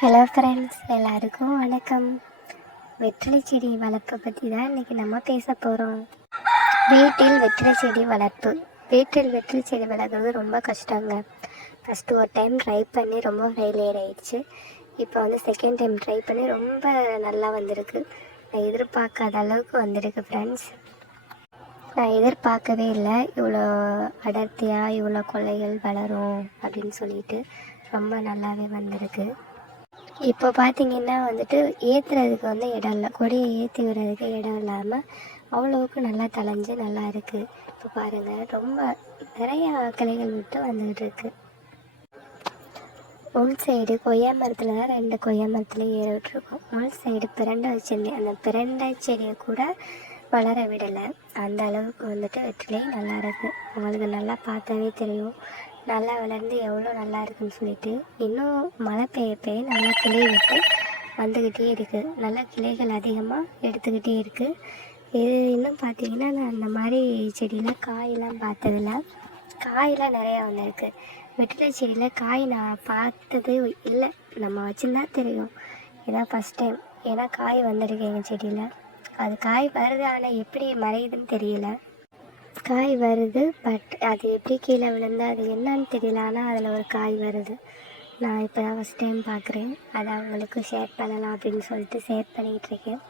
Hello friends, எல்லாருக்கும் வணக்கம். வெற்றிலை செடி வளர்ப்பை பற்றி தான் இன்றைக்கி நம்ம பேச போகிறோம். வீட்டில் வெற்றிலை செடி வளர்ப்பு. வீட்டில் வெற்றிலை செடி வளர்க்குறது ரொம்ப கஷ்டங்க. ஃபஸ்ட்டு ஒரு டைம் ட்ரை பண்ணி ரொம்ப ஃபெயிலியர் ஆயிடுச்சு. இப்போ வந்து செகண்ட் டைம் ட்ரை பண்ணி ரொம்ப நல்லா வந்திருக்கு. நான் எதிர்பார்க்காத அளவுக்கு வந்திருக்கு ஃப்ரெண்ட்ஸ். நான் எதிர்பார்க்கவே இல்லை இவ்வளோ அடர்த்தியாக இவ்வளோ கொலைகள் வளரும் அப்படின்னு சொல்லிட்டு. ரொம்ப நல்லாவே வந்திருக்கு. இப்போ பார்த்திங்கன்னா வந்துட்டு ஏற்றுறதுக்கு வந்து இடம் இல்லை, கொடியை ஏற்றி விடுறதுக்கு இடம் இல்லாமல் அவ்வளோவுக்கு நல்லா தழைஞ்சு நல்லா இருக்குது. இப்போ பாருங்கள், ரொம்ப நிறையா கிளைகள் விட்டு வந்துக்கிட்டு இருக்குது. உள் சைடு கொய்யா மரத்தில் தான் 2 கொய்யா மரத்துலேயும் ஏற விட்டுருக்கோம். உள் சைடு பிரண்டை செடி, அந்த பிரண்டை செடியை கூட வளர விடலை. அந்த அளவுக்கு வந்துட்டு வெற்றிலை நல்லா இருக்குது. உங்களுக்கு நல்லா பார்த்தாவே தெரியும் நல்லா வளர்ந்து எவ்வளோ நல்லா இருக்குன்னு சொல்லிட்டு. இன்னும் மழை பெய்ய நல்லா கிளை விட்டு வந்துக்கிட்டே இருக்குது. நல்லா கிளைகள் அதிகமாக எடுத்துக்கிட்டே இருக்குது. இது இன்னும் பார்த்திங்கன்னா நான் அந்த மாதிரி செடியெலாம் காயெல்லாம் பார்த்ததில்ல. காயெலாம் நிறையா வந்திருக்கு. வெற்றிலை செடியில் காய் நான் பார்த்தது இல்லை. நம்ம வச்சுருந்தா தெரியும். இதான் ஃபஸ்ட் டைம். ஏன்னா காய் வந்திருக்கு எங்கள் செடியில். அது காய் வருது, ஆனால் எப்படி மறையுதுன்னு தெரியல. காய் வருது, பட் அது எப்படி கீழே விழுந்து அது என்னன்னு தெரியல. ஆனால் அதில் ஒரு காய் வருது. நான் இப்போ தான் ஃபஸ்ட் டைம் பார்க்குறேன். அதை அவங்களுக்கு ஷேர் பண்ணலாம் அப்படின்னு சொல்லிட்டு ஷேர் பண்ணிகிட்ருக்கேன்.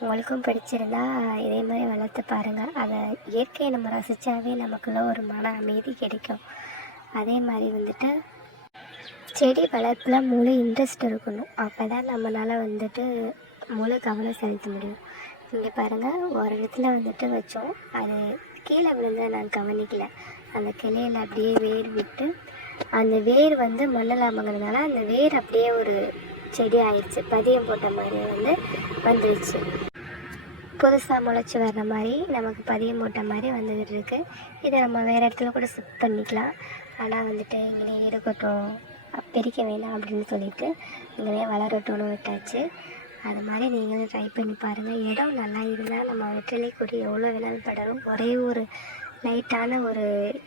உங்களுக்கும் பிடிச்சிருந்தா இதே மாதிரி வளர்த்து பாருங்கள். அதை இயற்கையை நம்ம ரசித்தாவே நமக்குள்ள ஒரு மன அமைதி கிடைக்கும். அதே மாதிரி வந்துட்டு செடி வளர்ப்பில் முழு இன்ட்ரெஸ்ட் இருக்கணும். அப்போ தான் நம்மளால் வந்துட்டு முழு கவனம் செலுத்த முடியும். இங்கே பாருங்கள், ஒரு இடத்துல வந்துட்டு வச்சோம், அது கீழே விழுந்த நான் கவனிக்கல. அந்த கிளையில் அப்படியே வேர் விட்டு அந்த வேர் வந்து மண்ணில் அமங்கிறதுனால அந்த வேர் அப்படியே ஒரு செடி ஆயிடுச்சு. பதியம் போட்ட மாதிரி வந்துடுச்சு. புதுசாக முளைச்சி வர்ற மாதிரி நமக்கு பதியம் போட்ட மாதிரி வந்துக்கிட்டு இருக்குது. இதை நம்ம வேறு இடத்துல கூட ஷிஃப்ட் பண்ணிக்கலாம். ஆனால் வந்துட்டு இங்கே இருக்கட்டும், பிரிக்க வேணாம் அப்படின்னு சொல்லிட்டு இங்கே வளரட்டும்னு விட்டாச்சு. அது மாதிரி நீங்களும் ட்ரை பண்ணி பாருங்கள். இடம் நல்லா இருந்தால் நம்ம வெற்றிலை கொடி எவ்வளோ வேணாலும் படரும். ஒரே ஒரு லைட்டான ஒரு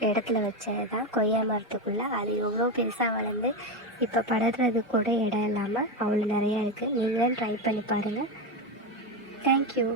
இடத்துல வச்சது தான் கொய்யா மரத்துக்குள்ளே. அது எவ்வளோ பெருசாக வளர்ந்து இப்போ படர்றது கூட இடம் இல்லாமல் அவ்வளோ நிறையா இருக்குது. நீங்களும் ட்ரை பண்ணி பாருங்கள். தேங்க்யூ.